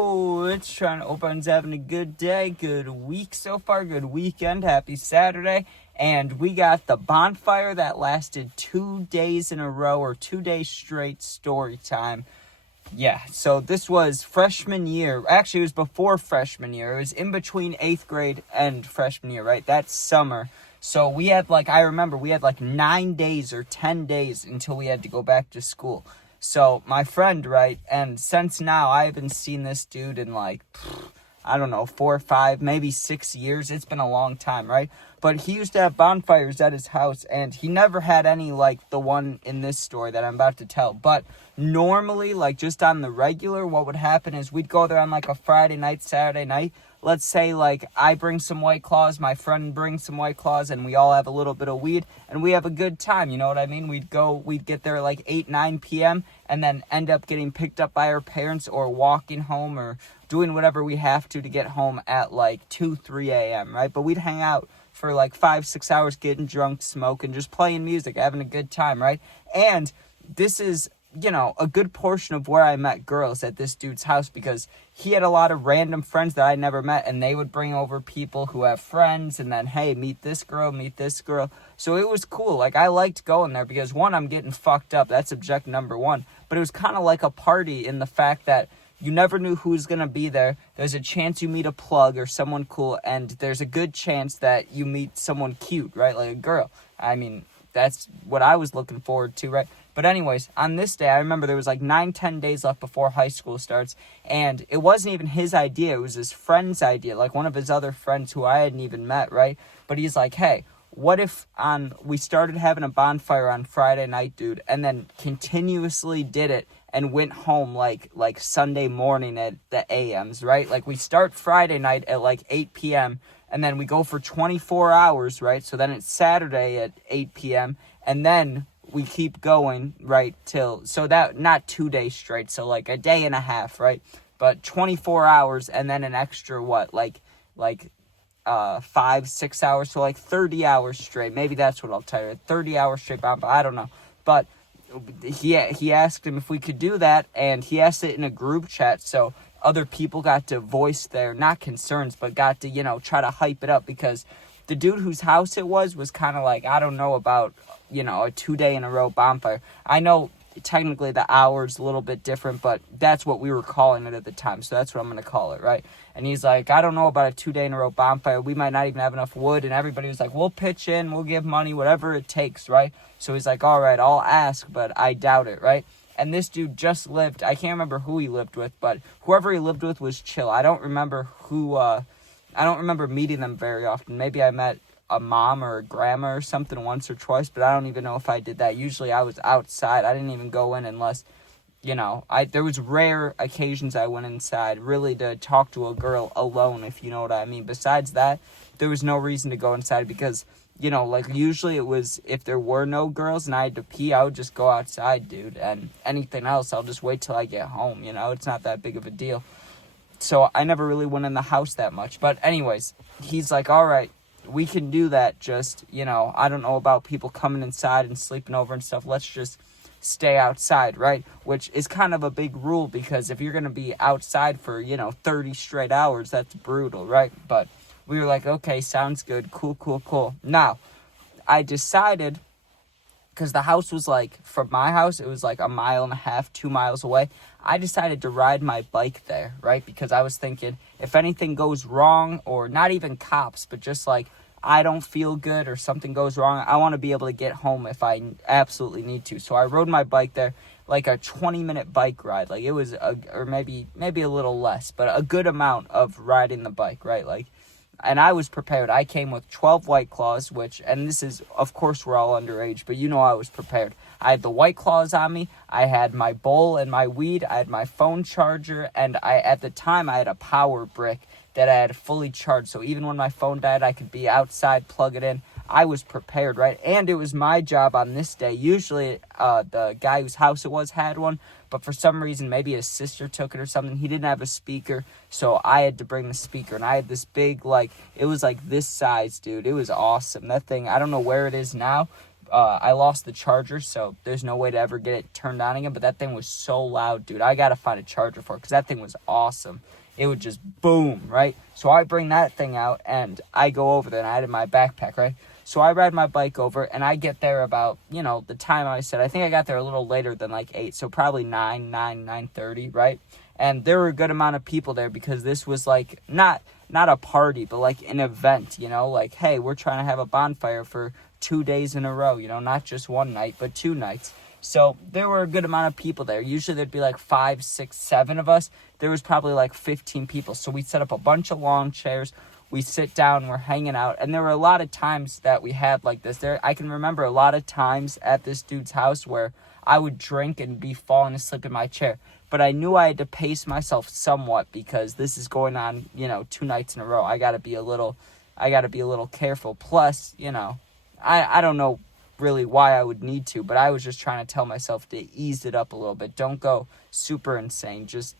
Yo, it's trying to Open's having a good day, good week so far, good weekend, happy Saturday. And we got the Bonfire that lasted 2 days in a row, or 2 days straight, story time. Yeah, so this was freshman year. Actually, it was before freshman year. It was in between 8th grade and freshman year, right? That's summer. So we had I remember we had 9 days or 10 days until we had to go back to school. So my friend, right, and since now I haven't seen this dude in 4 or 5, maybe 6 years. It's been a long time, right? But he used to have bonfires at his house, and he never had any like the one in this story that I'm about to tell. But normally, just on the regular, what would happen is we'd go there on a Friday night, Saturday night. Let's say I bring some White Claws, my friend brings some White Claws, and we all have a little bit of weed, and we have a good time, you know what I mean? We'd get there 8, 9 p.m., and then end up getting picked up by our parents or walking home or doing whatever we have to get home at 2, 3 a.m., right? But we'd hang out for 5, 6 hours getting drunk, smoking, just playing music, having a good time, right? And this is a good portion of where I met girls at this dude's house, because he had a lot of random friends that I never met, and they would bring over people who have friends, and then, hey, meet this girl. So it was cool. I liked going there because, one, I'm getting fucked up. That's objective number one. But it was kind of like a party in the fact that you never knew who was going to be there. There's a chance you meet a plug or someone cool, and there's a good chance that you meet someone cute, right? Like a girl. I mean, that's what I was looking forward to, right? But anyways, on this day, I remember there was 9, 10 days left before high school starts, and it wasn't even his idea. It was his friend's idea, one of his other friends who I hadn't even met, right? But he's like, hey, what if we started having a bonfire on Friday night, dude, and then continuously did it and went home like Sunday morning at the AMs, right? We start Friday night at 8 p.m., and then we go for 24 hours, right? So then it's Saturday at 8 p.m., and then we keep going, right, so that, not 2 days straight, so a day and a half, right? But 24 hours, and then an extra, 5, 6 hours, so 30 hours straight. Maybe that's what I'll tell you, 30 hours straight, I don't know. But he asked him if we could do that, and he asked it in a group chat, so other people got to voice their, not concerns, but got to, try to hype it up, because the dude whose house it was kind of I don't know about, a 2 day in a row bonfire. I know technically the hour's a little bit different, but that's what we were calling it at the time, so that's what I'm going to call it, right? And he's like, I don't know about a 2 day in a row bonfire. We might not even have enough wood, and everybody was like, we'll pitch in, we'll give money, whatever it takes, right? So he's like, all right, I'll ask, but I doubt it, right? And this dude just lived, I can't remember who he lived with, but whoever he lived with was chill. I don't remember meeting them very often. Maybe I met a mom or a grandma or something once or twice, but I don't even know if I did that. Usually I was outside. I didn't even go in unless, there was rare occasions I went inside, really to talk to a girl alone, if you know what I mean. Besides that, there was no reason to go inside because, usually it was, if there were no girls and I had to pee, I would just go outside, dude. And anything else, I'll just wait till I get home, It's not that big of a deal. So I never really went in the house that much. But anyways, he's like, all right, we can do that. Just, I don't know about people coming inside and sleeping over and stuff. Let's just stay outside, right? Which is kind of a big rule, because if you're going to be outside for, 30 straight hours, that's brutal, right? But we were like, okay, sounds good. Cool. Now, I decided, because the house was from my house, it was 1.5 miles, 2 miles away. I decided to ride my bike there, right? Because I was thinking, if anything goes wrong, or not even cops, but just I don't feel good or something goes wrong, I want to be able to get home if I absolutely need to. So I rode my bike there, a 20-minute bike ride. It was, or maybe a little less, but a good amount of riding the bike, right? And I was prepared. I came with 12 White Claws, and this is, of course, we're all underage, but I was prepared. I had the White Claws on me, I had my bowl and my weed, I had my phone charger, and at the time, I had a power brick that I had fully charged, so even when my phone died, I could be outside, plug it in. I was prepared, right? And it was my job on this day. Usually, the guy whose house it was had one, but for some reason, maybe his sister took it or something. He didn't have a speaker, so I had to bring the speaker, and I had this big, it was this size, dude. It was awesome. That thing, I don't know where it is now. I lost the charger, so there's no way to ever get it turned on again. But that thing was so loud, dude. I gotta find a charger for it because that thing was awesome. It would just boom, right? So I bring that thing out and I go over there, and I had it in my backpack, right? So I ride my bike over, and I get there about, the time I said. I think I got there a little later than like 8, so probably 9:30, right? And there were a good amount of people there because this was like not a party, but like an event, like, hey, we're trying to have a bonfire for 2 days in a row, not just one night, but 2 nights. So there were a good amount of people there. Usually there'd be like 5, 6, 7 of us. There was probably like 15 people. So we set up a bunch of lawn chairs. We sit down, we're hanging out. And there were a lot of times that we had like this. I can remember a lot of times at this dude's house where I would drink and be falling asleep in my chair. But I knew I had to pace myself somewhat because this is going on, 2 nights in a row. I gotta be a little careful. Plus, I don't know really why I would need to, but I was just trying to tell myself to ease it up a little bit. Don't go super insane. Just,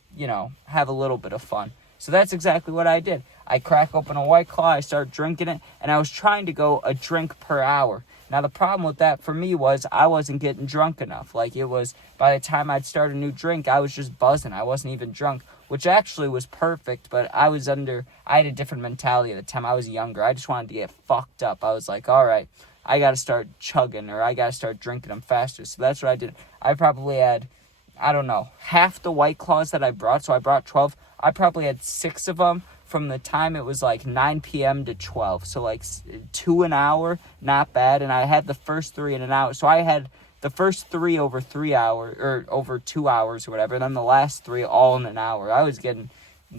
have a little bit of fun. So that's exactly what I did. I crack open a White Claw, I start drinking it, and I was trying to go a drink per hour. Now, the problem with that for me was I wasn't getting drunk enough. Like, it was, by the time I'd start a new drink, I was just buzzing. I wasn't even drunk, which actually was perfect, but I had a different mentality at the time. I was younger. I just wanted to get fucked up. I was like, all right, I got to start chugging, or I got to start drinking them faster. So that's what I did. I probably had, I don't know, half the White Claws that I brought. So I brought 12. I probably had 6 of them from the time it was like 9 p.m. to 12. So like 2 an hour, not bad. And I had the first 3 in an hour. So I had the first 3 over 3 hours, or over 2 hours or whatever. And then the last 3 all in an hour. I was getting,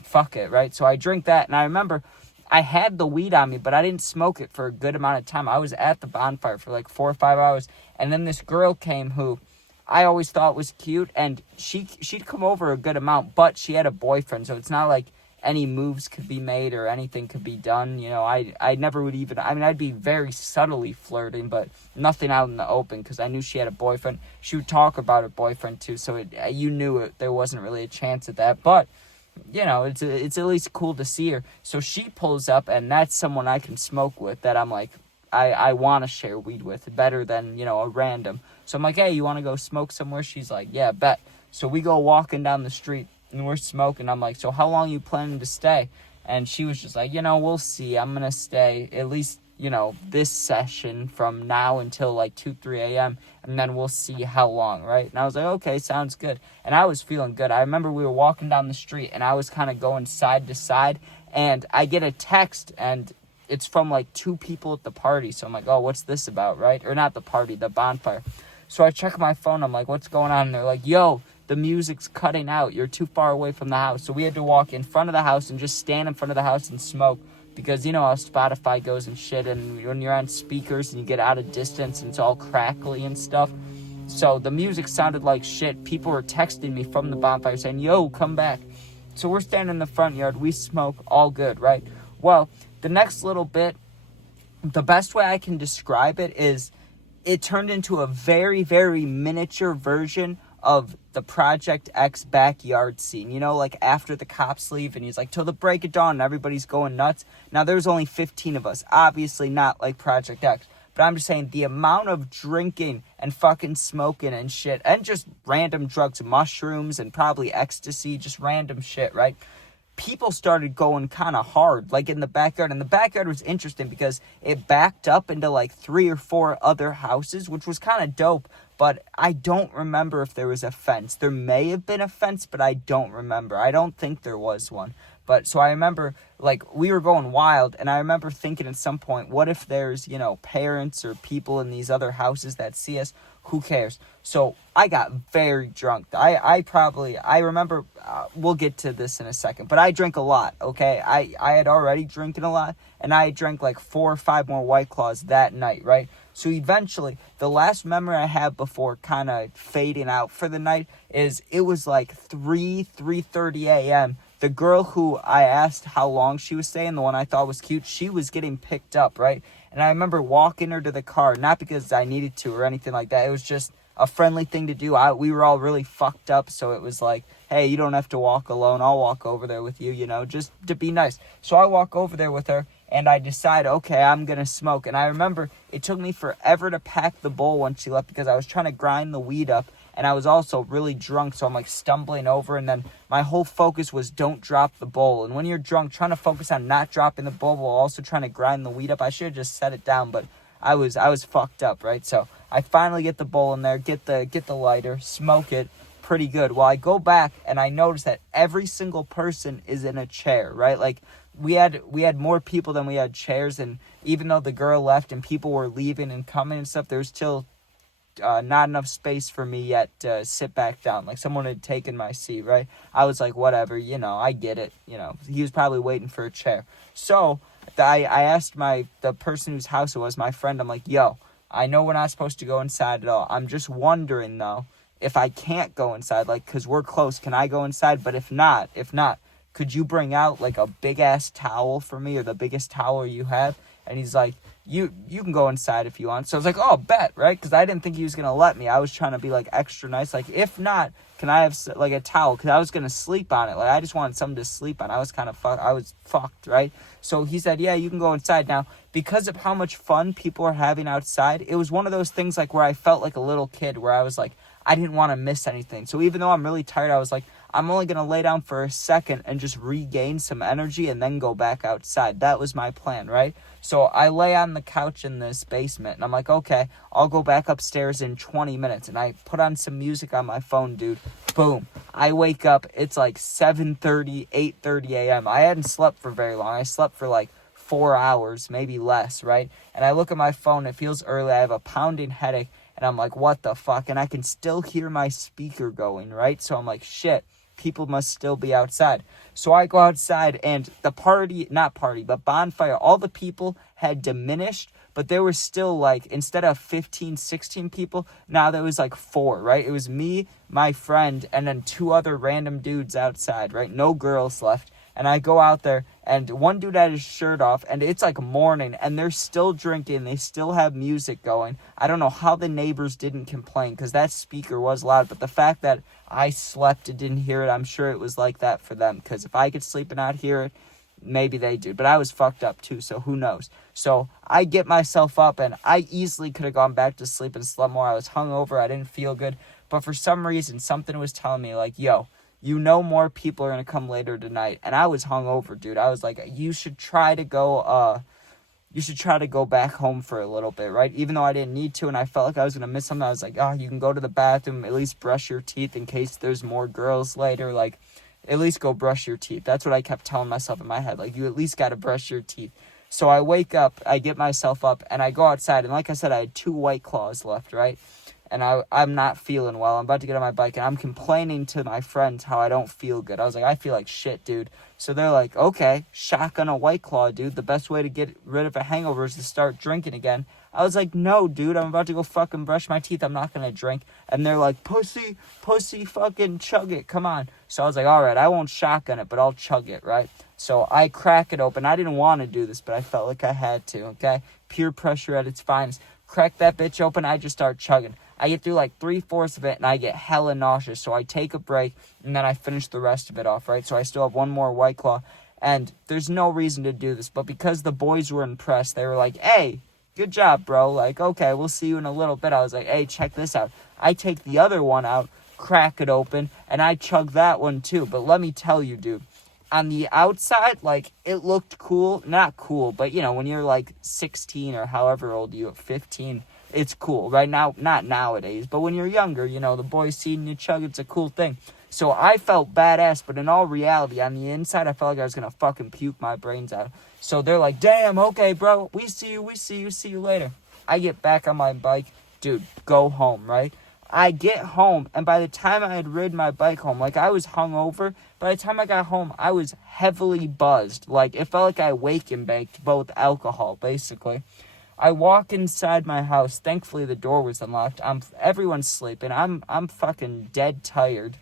fuck it, right? So I drink that. And I remember I had the weed on me, but I didn't smoke it for a good amount of time. I was at the bonfire for like 4 or 5 hours. And then this girl came who I always thought was cute, and she'd come over a good amount, but she had a boyfriend, so it's not like any moves could be made or anything could be done. I never would even, I'd be very subtly flirting, but nothing out in the open, because I knew she had a boyfriend. She would talk about her boyfriend too, so you knew there wasn't really a chance at that, but it's at least cool to see her. So she pulls up, and that's someone I can smoke with, that I'm like, I want to share weed with, better than, a random. So I'm like, hey, you want to go smoke somewhere? She's like, yeah, bet. So we go walking down the street, and we're smoking. I'm like, so how long are you planning to stay? And she was just like, we'll see. I'm going to stay at least, this session from now until like 2, 3 a.m. And then we'll see how long, right? And I was like, okay, sounds good. And I was feeling good. I remember we were walking down the street, and I was kind of going side to side. And I get a text, and it's from like 2 people at the party. So I'm like, oh, what's this about, right? Or not the party, the bonfire. So I check my phone. I'm like, what's going on? And they're like, yo, the music's cutting out. You're too far away from the house. So we had to walk in front of the house and just stand in front of the house and smoke. Because you know how Spotify goes and shit. And when you're on speakers and you get out of distance and it's all crackly and stuff. So the music sounded like shit. People were texting me from the bonfire saying, yo, come back. So we're standing in the front yard. We smoke, all good, right? Well, the next little bit, the best way I can describe it is it turned into a very, very miniature version of the Project X backyard scene. Like after the cops leave and he's like, till the break of dawn, and everybody's going nuts. Now, there's only 15 of us. Obviously not like Project X. But I'm just saying the amount of drinking and fucking smoking and shit and just random drugs, mushrooms and probably ecstasy, just random shit, right? People started going kind of hard, like in the backyard. And the backyard was interesting because it backed up into like 3 or 4 other houses, which was kind of dope. But I don't remember if there was a fence. There may have been a fence, but I don't remember. I don't think there was one. But so I remember, like, we were going wild, and I remember thinking at some point, what if there's, parents or people in these other houses that see us? Who cares? So I got very drunk. I remember, we'll get to this in a second, but I drink a lot, okay? I had already drinking a lot, and I drank like 4 or 5 more White Claws that night, right? So eventually, the last memory I have before kind of fading out for the night is it was like 3:30 a.m. The girl who I asked how long she was staying, the one I thought was cute, she was getting picked up, right? And I remember walking her to the car, not because I needed to or anything like that. It was just a friendly thing to do. We were all really fucked up, so it was like, hey, you don't have to walk alone. I'll walk over there with you, just to be nice. So I walk over there with her, and I decide, okay, I'm going to smoke. And I remember it took me forever to pack the bowl when she left because I was trying to grind the weed up, and I was also really drunk, so I'm like stumbling over, and then my whole focus was don't drop the bowl. And when you're drunk, trying to focus on not dropping the bowl while also trying to grind the weed up, I should have just set it down, but I was fucked up, right? So I finally get the bowl in there, get the lighter, smoke it pretty good. Well, I go back and I notice that every single person is in a chair, right? Like we had more people than we had chairs, and even though the girl left and people were leaving and coming and stuff, there was still not enough space for me yet to sit back down. Like someone had taken my seat, right? I was like, whatever, I get it. He was probably waiting for a chair. So I asked the person whose house it was, my friend, I'm like, yo, I know we're not supposed to go inside at all. I'm just wondering though, if I can't go inside, like, cause we're close, can I go inside? But if not, could you bring out like a big ass towel for me, or the biggest towel you have? And he's like, you can go inside if you want. So I was like, oh, bet, right? Because I didn't think he was going to let me. I was trying to be, like, extra nice. Like, if not, can I have, like, a towel? Because I was going to sleep on it. Like, I just wanted something to sleep on. I was fucked, right? So he said, yeah, you can go inside. Now, because of how much fun people are having outside, it was one of those things, like, where I felt like a little kid, where I was like, I didn't want to miss anything. So even though I'm really tired, I was like, I'm only going to lay down for a second and just regain some energy and then go back outside. That was my plan, right? So I lay on the couch in this basement, and I'm like, okay, I'll go back upstairs in 20 minutes. And I put on some music on my phone, dude. Boom. I wake up. It's like 7:30, 8:30 a.m. I hadn't slept for very long. I slept for like 4 hours, maybe less, right? And I look at my phone. It feels early. I have a pounding headache, and I'm like, what the fuck? And I can still hear my speaker going, right? So I'm like, shit. People must still be outside. So I go outside, and the bonfire, all the people had diminished, but there was still like, instead of 15, 16 people, now there was like 4, right? It was me, my friend, and then 2 other random dudes outside, right? No girls left. And I go out there, and one dude had his shirt off, and it's like morning, and they're still drinking. They still have music going. I don't know how the neighbors didn't complain, because that speaker was loud. But the fact that I slept and didn't hear it, I'm sure it was like that for them. Because if I could sleep and not hear it, maybe they do. But I was fucked up too, so who knows? So I get myself up, and I easily could have gone back to sleep and slept more. I was hungover. I didn't feel good. But for some reason, something was telling me, like, yo, more people are going to come later tonight. And I was hungover, dude. I was like, you should try to go back home for a little bit, right? Even though I didn't need to, and I felt like I was going to miss something. I was like, you can go to the bathroom, at least brush your teeth in case there's more girls later. Like, at least go brush your teeth. That's what I kept telling myself in my head. Like, you at least got to brush your teeth. So I wake up, I get myself up, and I go outside. And like I said, I had 2 White Claws left, right? And I'm not feeling well. I'm about to get on my bike, and I'm complaining to my friends how I don't feel good. I was like, I feel like shit, dude. So they're like, okay, shotgun a White Claw, dude. The best way to get rid of a hangover is to start drinking again. I was like, no, dude, I'm about to go fucking brush my teeth. I'm not going to drink. And they're like, pussy, fucking chug it. Come on. So I was like, all right, I won't shotgun it, but I'll chug it, right? So I crack it open. I didn't want to do this, but I felt like I had to, okay? Peer pressure at its finest. Crack that bitch open. I just start chugging. I get through like 3/4 of it, and I get hella nauseous. So I take a break, and then I finish the rest of it off, right? So I still have 1 more White Claw, and there's no reason to do this. But because the boys were impressed, they were like, hey, good job, bro. Like, okay, we'll see you in a little bit. I was like, hey, check this out. I take the other one out, crack it open, and I chug that one too. But let me tell you, dude, on the outside, like, it looked cool. Not cool, but, when you're like 16 or however old you are, 15, it's cool. Right now, not nowadays, but when you're younger, the boys seeing you chug, it's a cool thing. So I felt badass, but in all reality, on the inside, I felt like I was going to fucking puke my brains out. So they're like, damn, okay, bro, we see you later. I get back on my bike, dude, go home, right? I get home, and by the time I had ridden my bike home, like, I was hungover. By the time I got home, I was heavily buzzed. Like, it felt like I wake and baked both alcohol, basically. I walk inside my house. Thankfully, the door was unlocked. Everyone's sleeping. I'm fucking dead tired.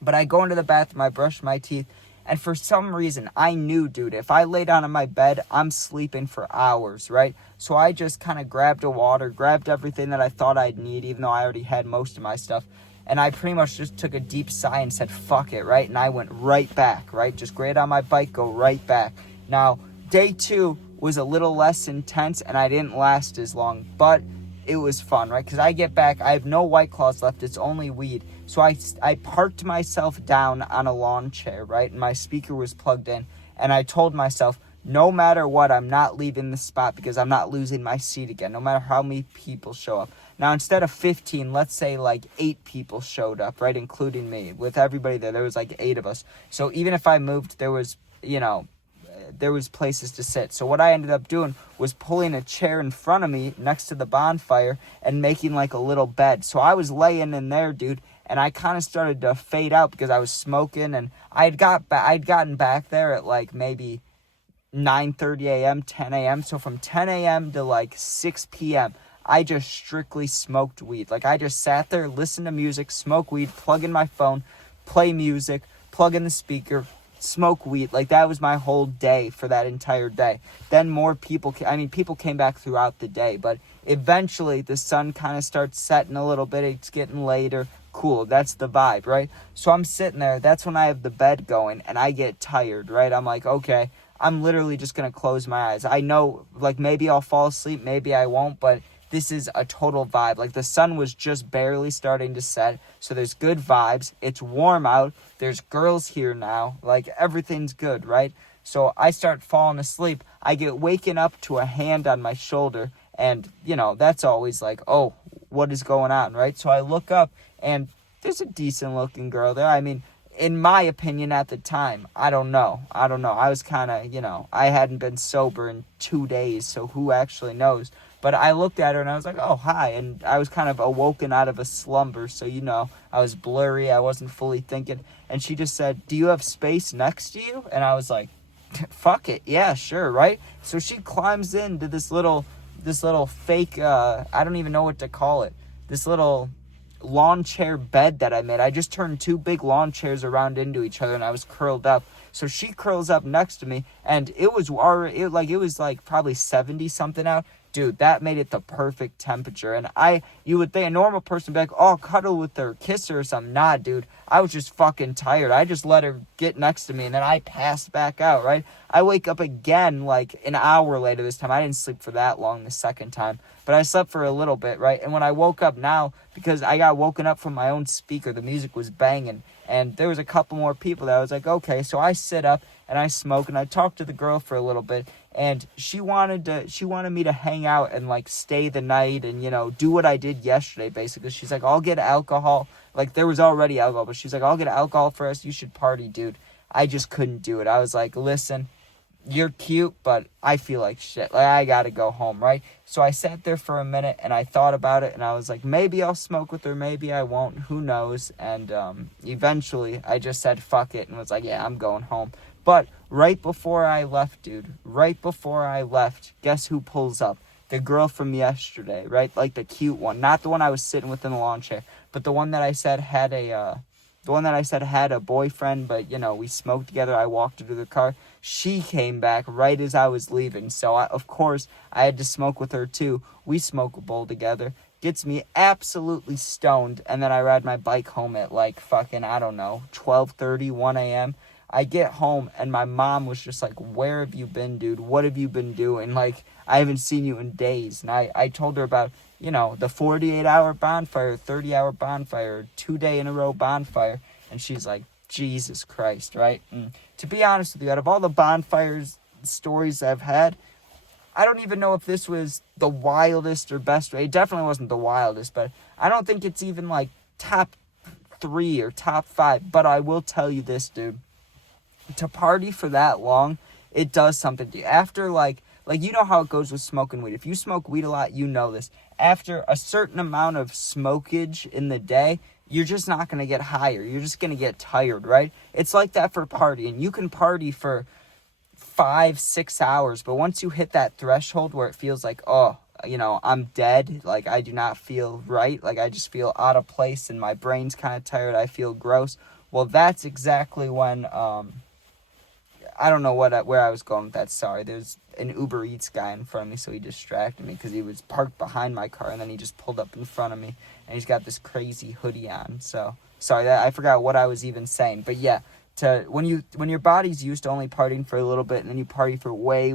But I go into the bathroom, I brush my teeth, and for some reason, I knew, dude, if I lay down on my bed, I'm sleeping for hours, right? So I just kind of grabbed a water, grabbed everything that I thought I'd need, even though I already had most of my stuff, and I pretty much just took a deep sigh and said, fuck it, right? And I went right back, right? Just get on my bike, go right back. Now, day 2 was a little less intense, and I didn't last as long, but it was fun, right? Because I get back, I have no White Claws left, it's only weed. So I parked myself down on a lawn chair, right? And my speaker was plugged in, and I told myself, no matter what, I'm not leaving the spot because I'm not losing my seat again, no matter how many people show up. Now, instead of 15, let's say like 8 people showed up, right? Including me. With everybody there was like 8 of us. So even if I moved, there was, there was places to sit. So what I ended up doing was pulling a chair in front of me next to the bonfire and making like a little bed. So I was laying in there, dude, and I kind of started to fade out because I was smoking, and I'd gotten back there at like maybe 9:30 a.m., 10 a.m. So from 10 a.m. to like 6 p.m., I just strictly smoked weed. Like, I just sat there, listened to music, smoke weed, plug in my phone, play music, plug in the speaker, smoke weed. Like, that was my whole day for that entire day. Then more people, people came back throughout the day, but eventually the sun kind of starts setting a little bit. It's getting later. Cool. That's the vibe, right? So I'm sitting there. That's when I have the bed going, and I get tired, right? I'm like, okay, I'm literally just going to close my eyes. I know, like, maybe I'll fall asleep, maybe I won't, but this is a total vibe. Like, the sun was just barely starting to set, so there's good vibes. It's warm out. There's girls here now. Like, everything's good, right? So I start falling asleep. I get waken up to a hand on my shoulder, and, that's always like, oh, what is going on, right? So I look up, and there's a decent-looking girl there. I mean, in my opinion at the time, I don't know. I was kind of, I hadn't been sober in 2 days, so who actually knows? But I looked at her and I was like, oh, hi. And I was kind of awoken out of a slumber. So, I was blurry. I wasn't fully thinking. And she just said, do you have space next to you? And I was like, fuck it. Yeah, sure. Right. So she climbs into this little fake, I don't even know what to call it. This little lawn chair bed that I made. I just turned 2 big lawn chairs around into each other, and I was curled up. So she curls up next to me, and it was like probably 70 something out. Dude, that made it the perfect temperature. And you would think a normal person would be like, oh, cuddle with her, kiss her or something. Nah, dude, I was just fucking tired. I just let her get next to me, and then I passed back out, right? I wake up again like an hour later this time. I didn't sleep for that long the second time, but I slept for a little bit, right? And when I woke up now, because I got woken up from my own speaker, the music was banging, and there was a couple more people that I was like, okay. So I sit up and I smoke, and I talked to the girl for a little bit, and she wanted me to hang out and like stay the night and, do what I did yesterday, basically. She's like, I'll get alcohol. Like, there was already alcohol, but she's like, I'll get alcohol for us. You should party, dude. I just couldn't do it. I was like, listen, you're cute, but I feel like shit. Like, I gotta go home, right? So I sat there for a minute, and I thought about it, and I was like, maybe I'll smoke with her, maybe I won't, who knows? And eventually, I just said fuck it, and was like, yeah, I'm going home. But right before I left, dude, guess who pulls up? The girl from yesterday, right? Like, the cute one. Not the one I was sitting with in the lawn chair, but the one that I said had a boyfriend, but, we smoked together. I walked her to the car. She came back right as I was leaving. So, of course, I had to smoke with her, too. We smoke a bowl together. Gets me absolutely stoned. And then I ride my bike home at, like, fucking, I don't know, 12:30, 1 a.m. I get home, and my mom was just like, where have you been, dude? What have you been doing? Like, I haven't seen you in days. And I told her about, the 48-hour bonfire, 30-hour bonfire, 2-day-in-a-row bonfire. And she's like, Jesus Christ, right? And to be honest with you, out of all the bonfires stories I've had, I don't even know if this was the wildest or best. It definitely wasn't the wildest, but I don't think it's even, like, top 3 or top 5. But I will tell you this, dude. To party for that long, it does something to you. After, like, you know how it goes with smoking weed. If you smoke weed a lot, you know this. After a certain amount of smokage in the day, you're just not going to get higher. You're just going to get tired, right? It's like that for partying. You can party for 5-6 hours, but once you hit that threshold where it feels like, oh, I'm dead. Like, I do not feel right. Like, I just feel out of place and my brain's kind of tired. I feel gross. Well, that's exactly when, I don't know where I was going with that. Sorry. There's an Uber Eats guy in front of me, so he distracted me because he was parked behind my car, and then he just pulled up in front of me, and he's got this crazy hoodie on. So, sorry, I forgot what I was even saying. But yeah, when your body's used to only partying for a little bit and then you party for way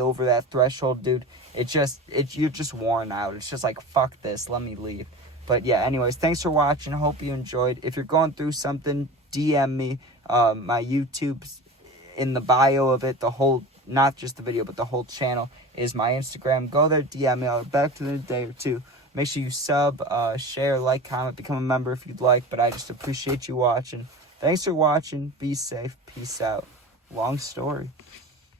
over that threshold, dude, you're just worn out. It's just like, fuck this, let me leave. But yeah, anyways, thanks for watching. Hope you enjoyed. If you're going through something, DM me. My YouTube's in the bio of it. The whole, not just the video, but the whole channel is my Instagram. Go there, DM me. I'll be back to the day or two. Make sure you sub, share, like, comment, become a member if you'd like. But I just appreciate you watching. Thanks for watching. Be safe. Peace out. Long story.